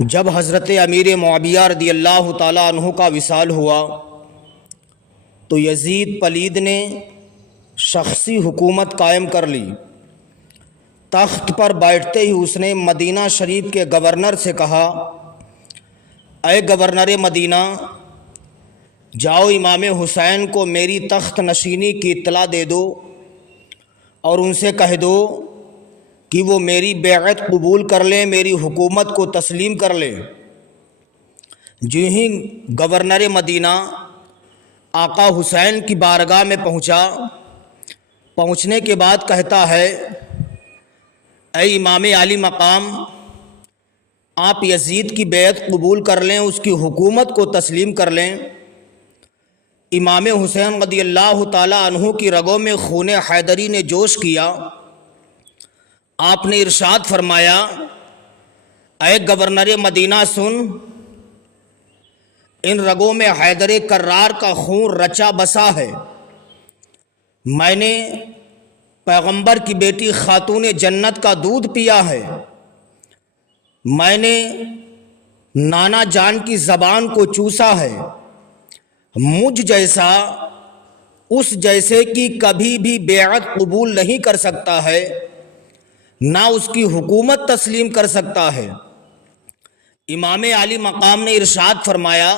جب حضرت امیر معاویہ رضی اللہ تعالیٰ عنہ کا وصال ہوا تو یزید پلید نے شخصی حکومت قائم کر لی۔ تخت پر بیٹھتے ہی اس نے مدینہ شریف کے گورنر سے کہا، اے گورنر مدینہ، جاؤ امام حسین کو میری تخت نشینی کی اطلاع دے دو اور ان سے کہہ دو کہ وہ میری بیعت قبول کر لیں، میری حکومت کو تسلیم کر لیں۔ جو ہی گورنر مدینہ آقا حسین کی بارگاہ میں پہنچنے کے بعد کہتا ہے، اے امام عالی مقام، آپ یزید کی بیعت قبول کر لیں، اس کی حکومت کو تسلیم کر لیں۔ امام حسین رضی اللہ تعالیٰ عنہ کی رگوں میں خون حیدری نے جوش کیا۔ آپ نے ارشاد فرمایا، اے گورنر مدینہ سن، ان رگوں میں حیدر کرار کا خون رچا بسا ہے۔ میں نے پیغمبر کی بیٹی خاتون جنت کا دودھ پیا ہے۔ میں نے نانا جان کی زبان کو چوسا ہے۔ مجھ جیسا اس جیسے کی کبھی بھی بیعت قبول نہیں کر سکتا ہے، نہ اس کی حکومت تسلیم کر سکتا ہے۔ امام عالی مقام نے ارشاد فرمایا،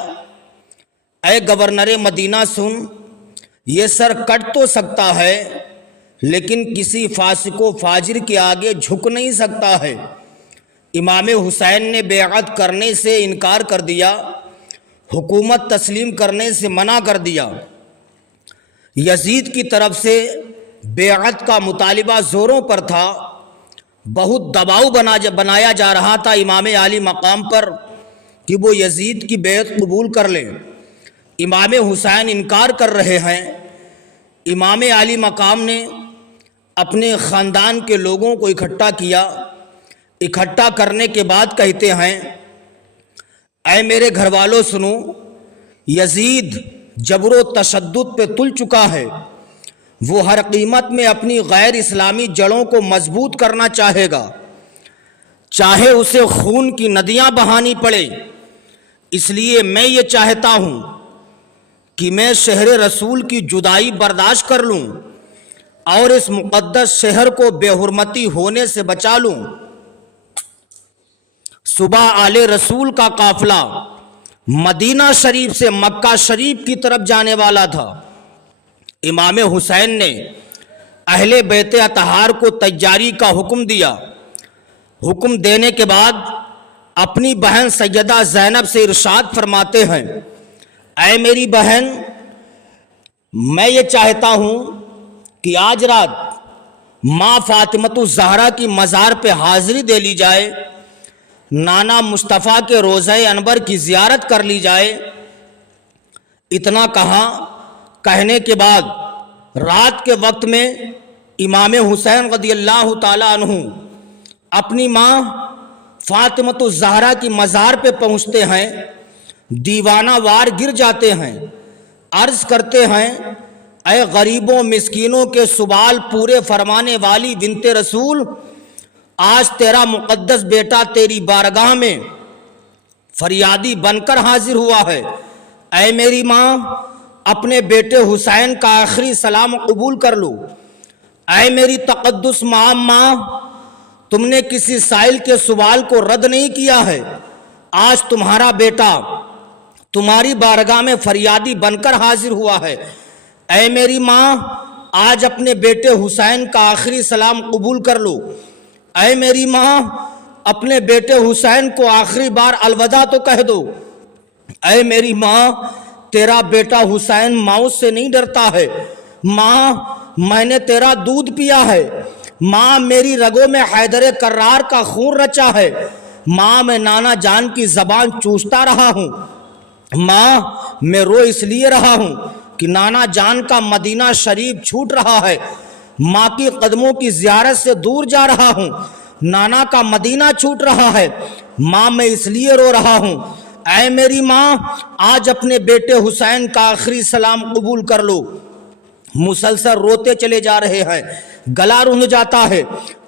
اے گورنر مدینہ سن، یہ سر کٹ تو سکتا ہے لیکن کسی فاسق و فاجر کے آگے جھک نہیں سکتا ہے۔ امام حسین نے بیعت کرنے سے انکار کر دیا، حکومت تسلیم کرنے سے منع کر دیا۔ یزید کی طرف سے بیعت کا مطالبہ زوروں پر تھا، بہت دباؤ بنایا جا رہا تھا امام عالی مقام پر کہ وہ یزید کی بیعت قبول کر لیں۔ امام حسین انکار کر رہے ہیں۔ امام عالی مقام نے اپنے خاندان کے لوگوں کو اکٹھا کیا۔ اکٹھا کرنے کے بعد کہتے ہیں، اے میرے گھر والوں سنو، یزید جبر و تشدد پہ تل چکا ہے۔ وہ ہر قیمت میں اپنی غیر اسلامی جڑوں کو مضبوط کرنا چاہے گا، چاہے اسے خون کی ندیاں بہانی پڑے۔ اس لیے میں یہ چاہتا ہوں کہ میں شہر رسول کی جدائی برداشت کر لوں اور اس مقدس شہر کو بے حرمتی ہونے سے بچا لوں۔ صبح آل رسول کا قافلہ مدینہ شریف سے مکہ شریف کی طرف جانے والا تھا۔ امام حسین نے اہل بیت اطہار کو تیاری کا حکم دیا۔ حکم دینے کے بعد اپنی بہن سیدہ زینب سے ارشاد فرماتے ہیں، اے میری بہن، میں یہ چاہتا ہوں کہ آج رات ماں فاطمۃ الزہرا کی مزار پہ حاضری دے لی جائے، نانا مصطفیٰ کے روضہ انور کی زیارت کر لی جائے۔ اتنا کہنے کے بعد رات کے وقت میں امام حسین رضی اللہ تعالیٰ عنہ اپنی ماں فاطمۃ الزہرا کی مزار پہ پہنچتے ہیں، دیوانہ وار گر جاتے ہیں، عرض کرتے ہیں، اے غریبوں مسکینوں کے سوال پورے فرمانے والی بنت رسول، آج تیرا مقدس بیٹا تیری بارگاہ میں فریادی بن کر حاضر ہوا ہے۔ اے میری ماں، اپنے بیٹے حسین کا آخری سلام قبول کر لو۔ اے میری تقدس ماں، تم نے کسی سائل کے سوال کو رد نہیں کیا ہے۔ آج تمہارا بیٹا تمہاری بارگاہ میں فریادی بن کر حاضر ہوا ہے۔ اے میری ماں، آج اپنے بیٹے حسین کا آخری سلام قبول کر لو۔ اے میری ماں، اپنے بیٹے حسین کو آخری بار الوداع تو کہہ دو۔ اے میری ماں، تیرا بیٹا حسین موت سے نہیں ڈرتا ہے۔ ماں، میں نے تیرا دودھ پیا ہے۔ ماں، میری رگوں میں حیدر کرار کا خون رچا ہے۔ ماں، میں نانا جان کی زبان چوستا رہا ہوں۔ ماں، میں رو اس لیے رہا ہوں کہ نانا جان کا مدینہ شریف چھوٹ رہا ہے۔ ماں کی قدموں کی زیارت سے دور جا رہا ہوں۔ نانا کا مدینہ چھوٹ رہا ہے۔ ماں، میں اس لیے رو رہا ہوں۔ اے میری ماں، آج اپنے بیٹے حسین کا آخری سلام قبول کر لو۔ مسلسل روتے چلے جا رہے ہیں، گلا رونج جاتا ہے۔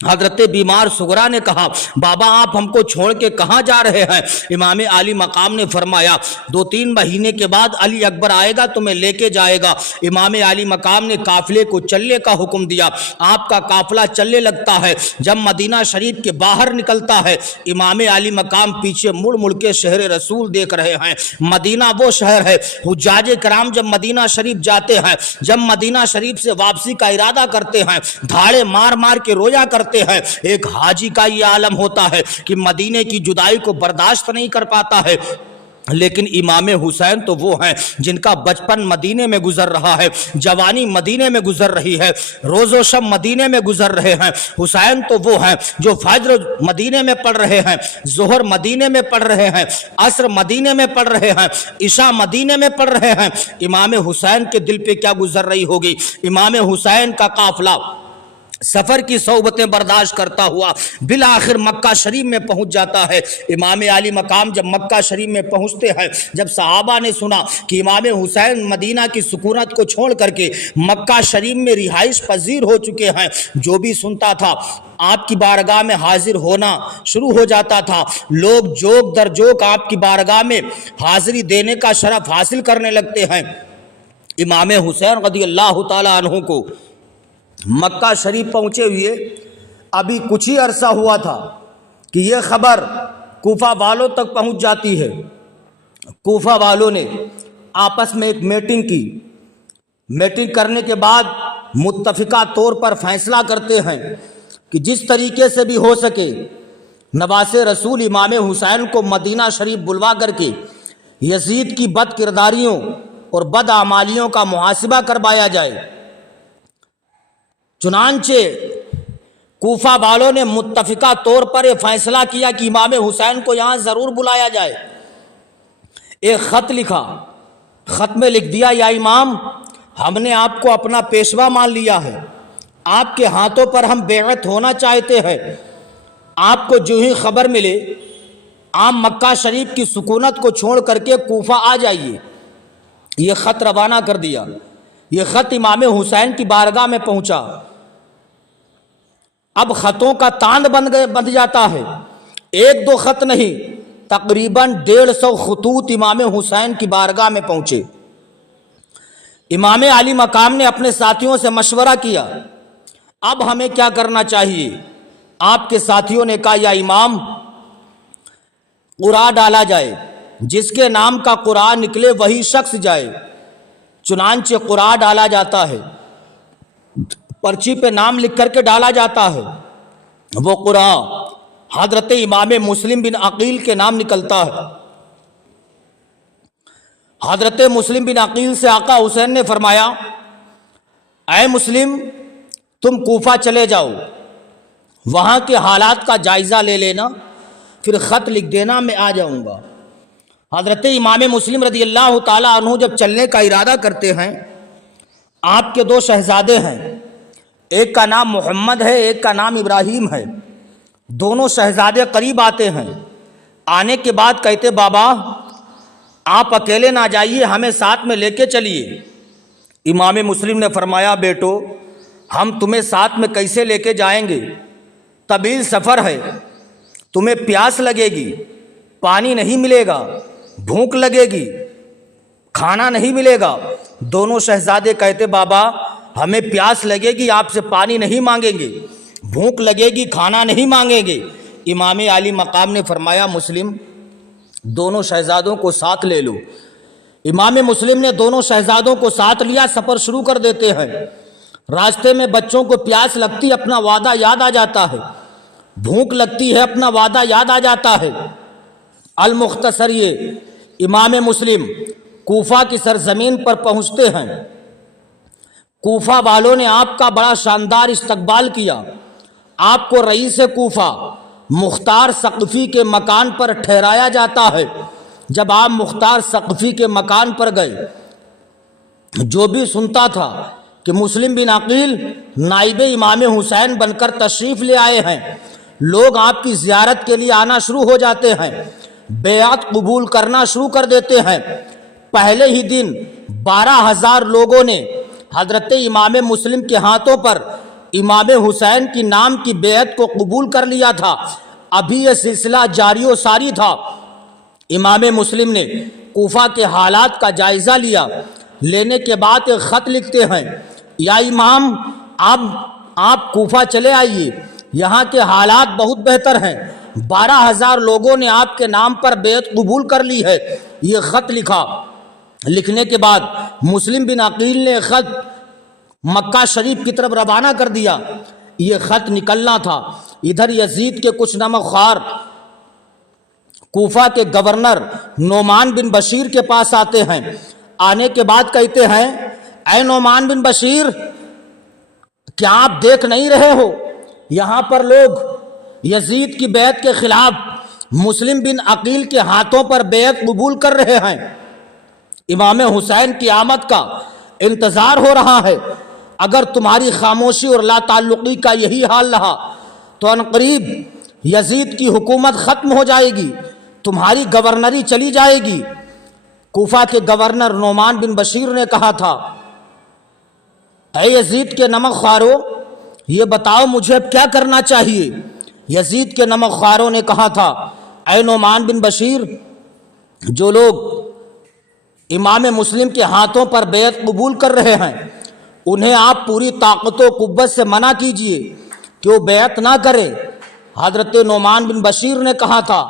حضرت بیمار سغرا نے کہا بابا آپ ہم کو چھوڑ کے کہاں جا رہے ہیں؟ امام علی مقام نے فرمایا 2-3 مہینے کے بعد علی اکبر آئے گا تمہیں لے کے جائے گا۔ امام علی مقام نے قافلے کو چلنے کا حکم دیا۔ آپ کا قافلہ چلنے لگتا ہے، جب مدینہ شریف کے باہر نکلتا ہے امام علی مقام پیچھے مڑ مڑ کے شہر رسول دیکھ رہے ہیں۔ مدینہ وہ شہر ہے، حجاج کرام جب مدینہ شریف جاتے ہیں، جب مدینہ شریف سے واپسی کا ارادہ کرتے ہیں، دھاڑے مار مار کے رویا کرتے ہیں۔ ایک حاجی کا یہ عالم ہوتا ہے کہ مدینے کی جدائی کو برداشت نہیں کر پاتا ہے، لیکن امام حسین تو وہ ہیں جن کا بچپن مدینے میں گزر رہا ہے، جوانی مدینے میں گزر رہی ہے، روز و شب مدینے میں گزر رہے ہیں۔ حسین تو وہ ہیں جو فجر مدینے میں پڑھ رہے ہیں، ظہر مدینے میں پڑھ رہے ہیں، عصر مدینے میں پڑھ رہے ہیں، عشاء مدینے میں پڑھ رہے ہیں۔ امام حسین کے دل پہ کیا گزر رہی ہوگی؟ امام حسین کا قافلہ سفر کی صحبتیں برداشت کرتا ہوا بالآخر مکہ شریف میں پہنچ جاتا ہے۔ امام علی مقام جب مکہ شریف میں پہنچتے ہیں، جب صحابہ نے سنا کہ امام حسین مدینہ کی سکونت کو چھوڑ کر کے مکہ شریف میں رہائش پذیر ہو چکے ہیں، جو بھی سنتا تھا آپ کی بارگاہ میں حاضر ہونا شروع ہو جاتا تھا۔ لوگ جوک در جوک آپ کی بارگاہ میں حاضری دینے کا شرف حاصل کرنے لگتے ہیں۔ امام حسین رضی اللہ تعالی عنہ کو مکہ شریف پہنچے ہوئے ابھی کچھ ہی عرصہ ہوا تھا کہ یہ خبر کوفہ والوں تک پہنچ جاتی ہے۔ کوفہ والوں نے آپس میں ایک میٹنگ کی۔ میٹنگ کرنے کے بعد متفقہ طور پر فیصلہ کرتے ہیں کہ جس طریقے سے بھی ہو سکے نواسے رسول امام حسین کو مدینہ شریف بلوا کر کے یزید کی بد کرداریوں اور بد اعمالیوں کا محاسبہ کروایا جائے۔ چنانچہ کوفہ والوں نے متفقہ طور پر یہ فیصلہ کیا کہ امام حسین کو یہاں ضرور بلایا جائے۔ ایک خط لکھا، خط میں لکھ دیا یا امام ہم نے آپ کو اپنا پیشوا مان لیا ہے، آپ کے ہاتھوں پر ہم بیعت ہونا چاہتے ہیں، آپ کو جو ہی خبر ملے آپ مکہ شریف کی سکونت کو چھوڑ کر کے کوفہ آ جائیے۔ یہ خط روانہ کر دیا۔ یہ خط امام حسین کی بارگاہ میں پہنچا۔ اب خطوں کا تاند بن جاتا ہے، 1-2 خط نہیں، تقریباً 150 خطوط امام حسین کی بارگاہ میں پہنچے۔ امام علی مقام نے اپنے ساتھیوں سے مشورہ کیا، اب ہمیں کیا کرنا چاہیے؟ آپ کے ساتھیوں نے کہا یا امام قرعہ ڈالا جائے، جس کے نام کا قرعہ نکلے وہی شخص جائے۔ چنانچہ قرعہ ڈالا جاتا ہے، پرچی پہ نام لکھ کر کے ڈالا جاتا ہے۔ وہ قرعہ حضرت امام مسلم بن عقیل کے نام نکلتا ہے۔ حضرت مسلم بن عقیل سے آقا حسین نے فرمایا اے مسلم تم کوفہ چلے جاؤ، وہاں کے حالات کا جائزہ لے لینا، پھر خط لکھ دینا، میں آ جاؤں گا۔ حضرت امام مسلم رضی اللہ تعالیٰ عنہ جب چلنے کا ارادہ کرتے ہیں، آپ کے 2 شہزادے ہیں، ایک کا نام محمد ہے، ایک کا نام ابراہیم ہے۔ دونوں شہزادے قریب آتے ہیں، آنے کے بعد کہتے بابا آپ اکیلے نہ جائیے، ہمیں ساتھ میں لے کے چلیے۔ امام مسلم نے فرمایا بیٹو ہم تمہیں ساتھ میں کیسے لے کے جائیں گے؟ طویل سفر ہے، تمہیں پیاس لگے گی، پانی نہیں ملے گا، بھوک لگے گی، کھانا نہیں ملے گا۔ دونوں شہزادے کہتے بابا ہمیں پیاس لگے گی، آپ سے پانی نہیں مانگیں گے، بھوک لگے گی، کھانا نہیں مانگیں گے۔ امام علی مقام نے فرمایا مسلم دونوں شہزادوں کو ساتھ لے لو۔ امام مسلم نے دونوں شہزادوں کو ساتھ لیا، سفر شروع کر دیتے ہیں۔ راستے میں بچوں کو پیاس لگتی، اپنا وعدہ یاد آ جاتا ہے، بھوک لگتی ہے، اپنا وعدہ یاد آ جاتا ہے۔ المختصر یہ امام مسلم کوفہ کی سرزمین پر پہنچتے ہیں۔ کوفہ والوں نے آپ کا بڑا شاندار استقبال کیا۔ آپ کو رئیس کوفہ مختار ثقفی کے مکان پر ٹھہرایا جاتا ہے۔ جب آپ مختار ثقفی کے مکان پر گئے، جو بھی سنتا تھا کہ مسلم بن عقیل نائب امام حسین بن کر تشریف لے آئے ہیں، لوگ آپ کی زیارت کے لیے آنا شروع ہو جاتے ہیں، بیعت قبول کرنا شروع کر دیتے ہیں۔ پہلے ہی دن 12,000 لوگوں نے حضرت امام مسلم کے ہاتھوں پر امام حسین کی نام کی بیعت کو قبول کر لیا تھا، ابھی یہ سلسلہ جاری و ساری تھا۔ امام مسلم نے کوفہ کے حالات کا جائزہ لیا، لینے کے بعد ایک خط لکھتے ہیں، یا امام آپ کوفہ چلے آئیے، یہاں کے حالات بہت بہتر ہیں، 12,000 لوگوں نے آپ کے نام پر بیعت قبول کر لی ہے۔ یہ خط لکھا۔ لکھنے کے بعد مسلم بن عقیل نے خط مکہ شریف کی طرف روانہ کر دیا۔ یہ خط نکلنا تھا۔ ادھر یزید کے کچھ نمک خوار کوفہ کے گورنر نعمان بن بشیر کے پاس آتے ہیں۔ آنے کے بعد کہتے ہیں، اے نعمان بن بشیر، کیا آپ دیکھ نہیں رہے ہو یہاں پر لوگ یزید کی بیعت کے خلاف مسلم بن عقیل کے ہاتھوں پر بیعت قبول کر رہے ہیں؟ امام حسین کی آمد کا انتظار ہو رہا ہے۔ اگر تمہاری خاموشی اور لا تعلقی کا یہی حال رہا تو عنقریب یزید کی حکومت ختم ہو جائے گی، تمہاری گورنری چلی جائے گی۔ کوفہ کے گورنر نعمان بن بشیر نے کہا تھا، اے یزید کے نمک خوارو، یہ بتاؤ مجھے اب کیا کرنا چاہیے؟ یزید کے نمک خواروں نے کہا تھا، اے نعمان بن بشیر، جو لوگ امام مسلم کے ہاتھوں پر بیعت قبول کر رہے ہیں انہیں آپ پوری طاقت و قوت سے منع کیجئے کہ وہ بیعت نہ کرے۔ حضرت نعمان بن بشیر نے کہا تھا،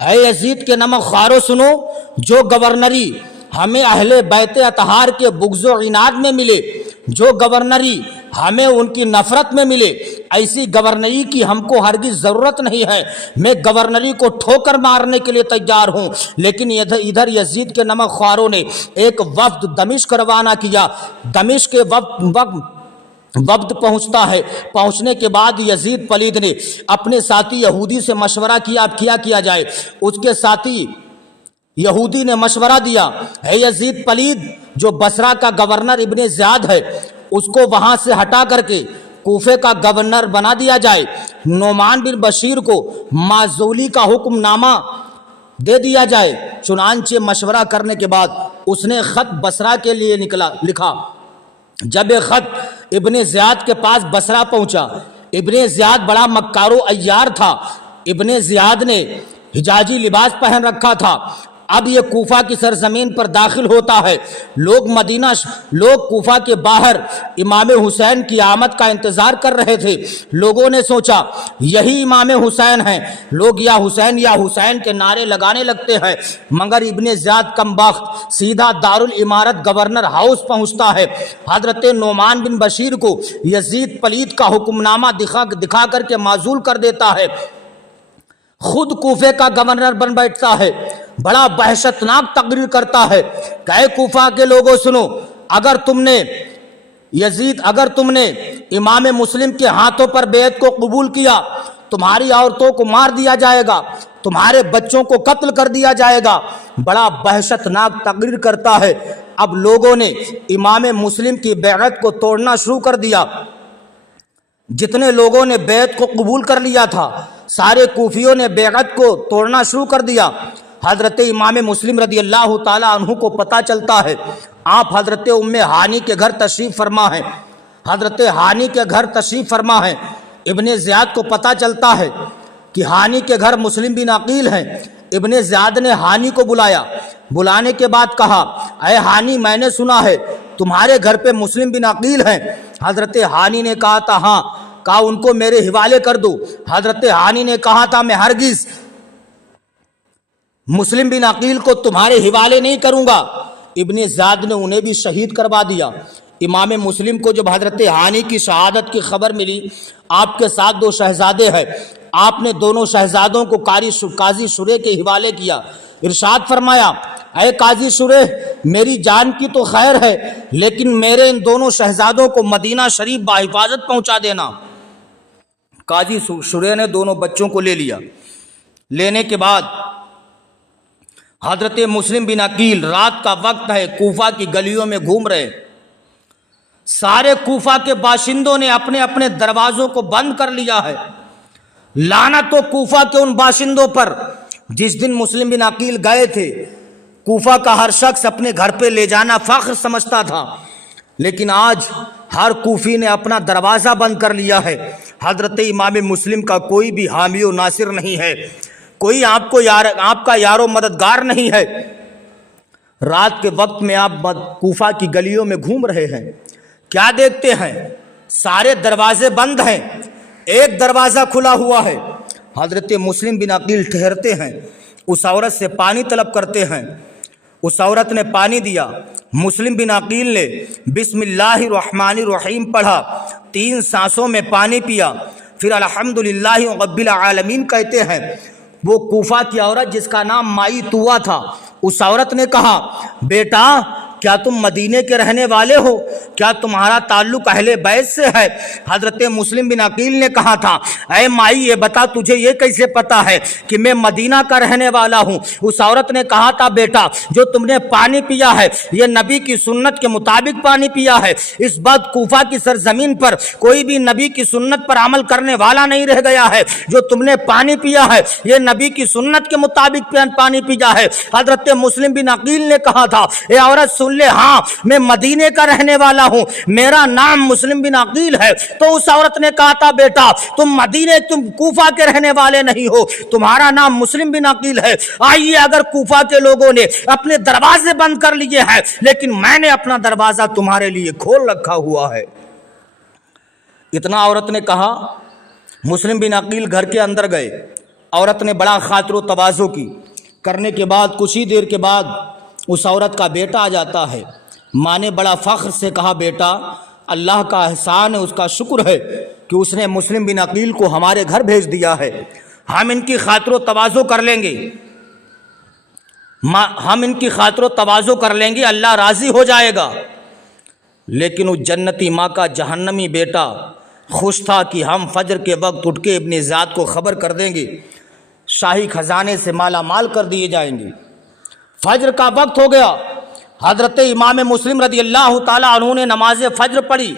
اے یزید کے نمک خوارو سنو، جو گورنری ہمیں اہل بیت اطہار کے بغض و عناد میں ملے، جو گورنری ہمیں ان کی نفرت میں ملے، ایسی گورنری کی ہم کو ہرگز ضرورت نہیں ہے۔ میں گورنری کو ٹھوکر مارنے کے لیے تیار ہوں۔ لیکن ادھر یزید کے نمک خواروں نے ایک وفد دمشق روانہ کیا۔ دمشق کے وفد پہنچتا ہے۔ پہنچنے کے بعد یزید پلید نے اپنے ساتھی یہودی سے مشورہ کیا اب کیا جائے۔ اس کے ساتھی یہودی نے مشورہ دیا، اے یزید پلید، جو بصرہ کا گورنر ابن زیاد ہے اس کو وہاں سے ہٹا کر کے کوفے کا گورنر بنا دیا جائے۔ نعمان بن بشیر کو معزولی کا حکم نامہ دے دیا جائے۔ چنانچہ مشورہ کرنے کے بعد اس نے خط بصرہ کے لیے لکھا۔ جب یہ خط ابن زیاد کے پاس بصرہ پہنچا، ابن زیاد بڑا مکار و عیار تھا۔ ابن زیاد نے حجازی لباس پہن رکھا تھا۔ اب یہ کوفہ کی سرزمین پر داخل ہوتا ہے۔ لوگ کوفہ کے باہر امام حسین کی آمد کا انتظار کر رہے تھے۔ لوگوں نے سوچا یہی امام حسین ہیں۔ لوگ یا حسین کے نعرے لگانے لگتے ہیں، مگر ابن زیاد کم بخت سیدھا دارالامارت گورنر ہاؤس پہنچتا ہے۔ حضرت نعمان بن بشیر کو یزید پلید کا حکم نامہ دکھا کر کے معزول کر دیتا ہے۔ خود کوفے کا گورنر بن بیٹھتا ہے۔ بڑا وحشتناک تقریر کرتا ہے کہ اے کوفہ کے لوگوں سنو، اگر تم نے امام مسلم کے ہاتھوں پر بیعت کو قبول کیا، تمہاری عورتوں کو مار دیا جائے گا، تمہارے بچوں کو قتل کر دیا جائے گا۔ بڑا وحشتناک تقریر کرتا ہے۔ اب لوگوں نے امام مسلم کی بیعت کو توڑنا شروع کر دیا۔ جتنے لوگوں نے بیعت کو قبول کر لیا تھا سارے کوفیوں نے بیعت کو توڑنا شروع کر دیا۔ حضرت امام مسلم رضی اللہ تعالی عنہ کو پتہ چلتا ہے۔ آپ حضرت ام ہانی کے گھر تشریف فرما ہیں۔ ابن زیاد کو پتہ چلتا ہے کہ ہانی کے گھر مسلم بن عقیل ہیں۔ ابن زیاد نے ہانی کو بلایا۔ بلانے کے بعد کہا، اے ہانی، میں نے سنا ہے تمہارے گھر پہ مسلم بن عقیل ہیں۔ حضرت ہانی نے کہا تھا، ہاں، کہا ان کو میرے حوالے کر دو۔ حضرت ہانی نے کہا تھا، میں ہرگز مسلم بن عقیل کو تمہارے حوالے نہیں کروں گا۔ ابن زیاد نے انہیں بھی شہید کروا دیا۔ امام مسلم کو جب حضرت ہانی کی شہادت کی خبر ملی، آپ کے ساتھ 2 شہزادے ہیں، آپ نے دونوں شہزادوں کو قاضی شریح کے حوالے کیا۔ ارشاد فرمایا، اے قاضی شریح، میری جان کی تو خیر ہے، لیکن میرے ان دونوں شہزادوں کو مدینہ شریف بحفاظت پہنچا دینا۔ قاضی شریح نے دونوں بچوں کو لے لیا۔ لینے کے بعد حضرت مسلم بن عقیل، رات کا وقت ہے، کوفہ کی گلیوں میں گھوم رہے۔ سارے کوفہ کے باشندوں نے اپنے اپنے دروازوں کو بند کر لیا ہے۔ لعنت ہو کوفہ کے ان باشندوں پر جس دن مسلم بن عقیل گئے تھے۔ کوفہ کا ہر شخص اپنے گھر پہ لے جانا فخر سمجھتا تھا، لیکن آج ہر کوفی نے اپنا دروازہ بند کر لیا ہے. حضرت امام مسلم کا کوئی بھی حامی و ناصر نہیں ہے, کوئی آپ کا یار و مددگار نہیں ہے. رات کے وقت میں آپ کوفہ کی گلیوں میں گھوم رہے ہیں, کیا دیکھتے ہیں؟ سارے دروازے بند ہیں, ایک دروازہ کھلا ہوا ہے. حضرت مسلم بن عقیل ٹھہرتے ہیں, اس عورت سے پانی طلب کرتے ہیں. اس عورت نے پانی دیا, مسلم بن عقیل نے بسم اللہ الرحمن الرحیم پڑھا, 3 سانسوں میں پانی پیا, پھر الحمدللہ رب العالمین کہتے ہیں. وہ کوفہ کی عورت جس کا نام مائی طوا تھا, اس عورت نے کہا, بیٹا کیا تم مدینے کے رہنے والے ہو؟ کیا تمہارا تعلق اہل بیت سے ہے؟ حضرت مسلم بن عقیل نے کہا تھا, اے مائی یہ بتا تجھے یہ کیسے پتا ہے کہ میں مدینہ کا رہنے والا ہوں؟ اس عورت نے کہا تھا, بیٹا جو تم نے پانی پیا ہے یہ نبی کی سنت کے مطابق پانی پیا ہے. اس بد کوفہ کی سرزمین پر کوئی بھی نبی کی سنت پر عمل کرنے والا نہیں رہ گیا ہے. جو تم نے پانی پیا ہے یہ نبی کی سنت کے مطابق پانی پیا ہے. حضرت مسلم بن عقیل نے کہا تھا, اے عورت سن لے, ہاں میں مدینے کا رہنے والا ہوں, میرا نام مسلم بن عقیل ہے. تو اس عورت نے کہا تھا, بیٹا تم کوفہ کے رہنے والے نہیں ہو, تمہارا نام مسلم بن عقیل ہے. آئیے, اگر کوفہ کے لوگوں نے اپنے دروازے بند کر لیے ہیں لیکن میں نے اپنا دروازہ تمہارے لیے کھول رکھا ہوا ہے. اتنا عورت نے کہا. مسلم بن عقیل گھر کے اندر گئے. عورت نے بڑا خاطر و تواضع کی. کرنے کے بعد کچھ ہی دیر کے بعد اس عورت کا بیٹا آ جاتا ہے. ماں نے بڑا فخر سے کہا, بیٹا اللہ کا احسان ہے, اس کا شکر ہے کہ اس نے مسلم بن عقیل کو ہمارے گھر بھیج دیا ہے. ہم ان کی خاطر و تواضع کر لیں گے, اللہ راضی ہو جائے گا. لیکن اس جنتی ماں کا جہنمی بیٹا خوش تھا کہ ہم فجر کے وقت اٹھ کے ابن زیاد کو خبر کر دیں گے, شاہی خزانے سے مالا مال کر دیے جائیں گے. فجر کا وقت ہو گیا. حضرت امام مسلم رضی اللہ تعالیٰ عنہ نے نماز فجر پڑھی,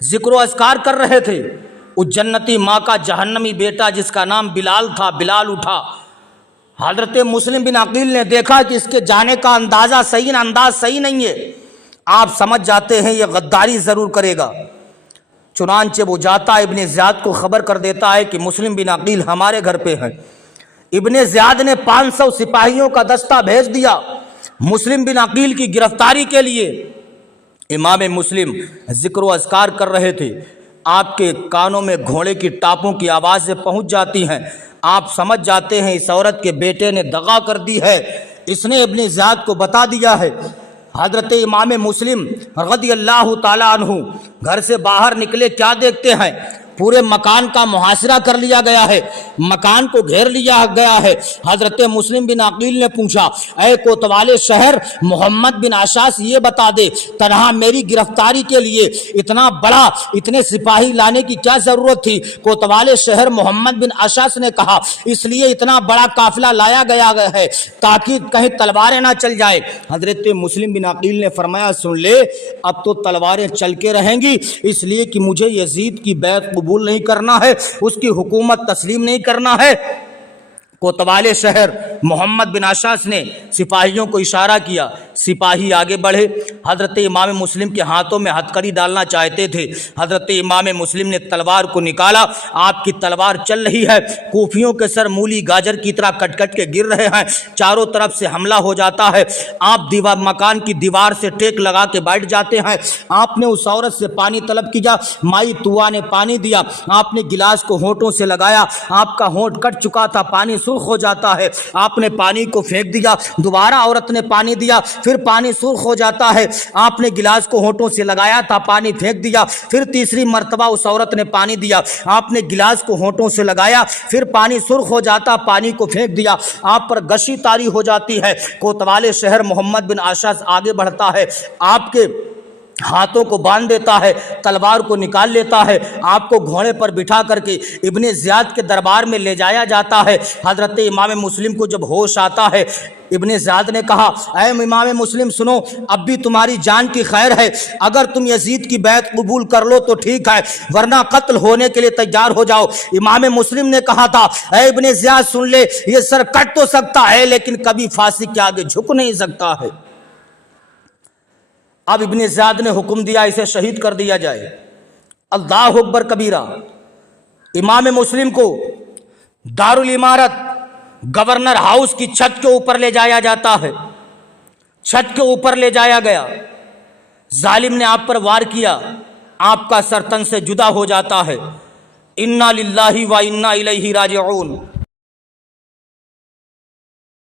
ذکر و اذکار کر رہے تھے. اس جنتی ماں کا جہنمی بیٹا جس کا نام بلال تھا, بلال اٹھا. حضرت مسلم بن عقیل نے دیکھا کہ اس کے جانے کا انداز صحیح نہیں ہے. آپ سمجھ جاتے ہیں یہ غداری ضرور کرے گا. چنانچہ وہ جاتا ابن زیاد کو خبر کر دیتا ہے کہ مسلم بن عقیل ہمارے گھر پہ ہیں. ابن زیاد نے 500 سپاہیوں کا دستہ بھیج دیا مسلم بن عقیل کی گرفتاری کے لیے. امام مسلم ذکر و اذکار کر رہے تھے. آپ کے کانوں میں گھوڑے کی ٹاپوں کی آوازیں پہنچ جاتی ہیں. آپ سمجھ جاتے ہیں اس عورت کے بیٹے نے دغا کر دی ہے, اس نے ابن زیاد کو بتا دیا ہے. حضرت امام مسلم رضی اللہ تعالیٰ عنہ گھر سے باہر نکلے, کیا دیکھتے ہیں؟ پورے مکان کا محاصرہ کر لیا گیا ہے, مکان کو گھیر لیا گیا ہے. حضرت مسلم بن عقیل نے پوچھا, اے کوتوال شہر محمد بن اشعث, یہ بتا دے تنہا میری گرفتاری کے لیے اتنے سپاہی لانے کی کیا ضرورت تھی؟ کوتوال شہر محمد بن اشعث نے کہا, اس لیے اتنا بڑا قافلہ لایا گیا ہے تاکہ کہیں تلواریں نہ چل جائے. حضرت مسلم بن عقیل نے فرمایا, سن لے, اب تو تلواریں چل کے رہیں گی, اس لیے کہ مجھے یزید کی بیعت قبول نہیں کرنا ہے, اس کی حکومت تسلیم نہیں کرنا ہے. کوتوال شہر محمد بن اشعث نے سپاہیوں کو اشارہ کیا. سپاہی آگے بڑھے. حضرت امام مسلم کے ہاتھوں میں ہتھکڑی ڈالنا چاہتے تھے. حضرت امام مسلم نے تلوار کو نکالا. آپ کی تلوار چل رہی ہے. کوفیوں کے سر مولی گاجر کی طرح کٹ کٹ کے گر رہے ہیں. چاروں طرف سے حملہ ہو جاتا ہے. آپ مکان کی دیوار سے ٹیک لگا کے بیٹھ جاتے ہیں. آپ نے اس عورت سے پانی طلب کیا. مائی طوا نے پانی دیا. آپ نے گلاس کو ہونٹوں سے لگایا. آپ کا ہونٹ کٹ چکا تھا, پانی سرخ ہو جاتا ہے. آپ نے پانی کو پھینک دیا. دوبارہ عورت نے پانی دیا, پھر پانی سرخ ہو جاتا ہے. آپ نے گلاس کو ہونٹوں سے لگایا تھا, پانی پھینک دیا. پھر تیسری مرتبہ اس عورت نے پانی دیا. آپ نے گلاس کو ہونٹوں سے لگایا, پھر پانی سرخ ہو جاتا, پانی کو پھینک دیا. آپ پر غشی طاری ہو جاتی ہے. کوتوال شہر محمد بن اشعث آگے بڑھتا ہے, آپ کے ہاتھوں کو باندھ دیتا ہے, تلوار کو نکال لیتا ہے. آپ کو گھوڑے پر بٹھا کر کے ابن زیاد کے دربار میں لے جایا جاتا ہے. حضرت امام مسلم کو جب ہوش آتا ہے, ابن زیاد نے کہا, اے امام مسلم سنو, اب بھی تمہاری جان کی خیر ہے. اگر تم یزید کی بیعت قبول کر لو تو ٹھیک ہے, ورنہ قتل ہونے کے لیے تیار ہو جاؤ. امام مسلم نے کہا تھا, اے ابن زیاد سن لے, یہ سر کٹ تو سکتا ہے لیکن کبھی پھانسی کے آگے جھک نہیں سکتا ہے. اب ابن زیاد نے حکم دیا اسے شہید کر دیا جائے۔ اللہ اکبر کبیرہ۔ امام مسلم کو دارالامارت گورنر ہاؤس کی چھت کے اوپر لے جایا جاتا ہے، چھت کے اوپر لے جایا گیا، ظالم نے آپ پر وار کیا، آپ کا سر تن سے جدا ہو جاتا ہے۔ انا للہ و انا الیہ راجعون۔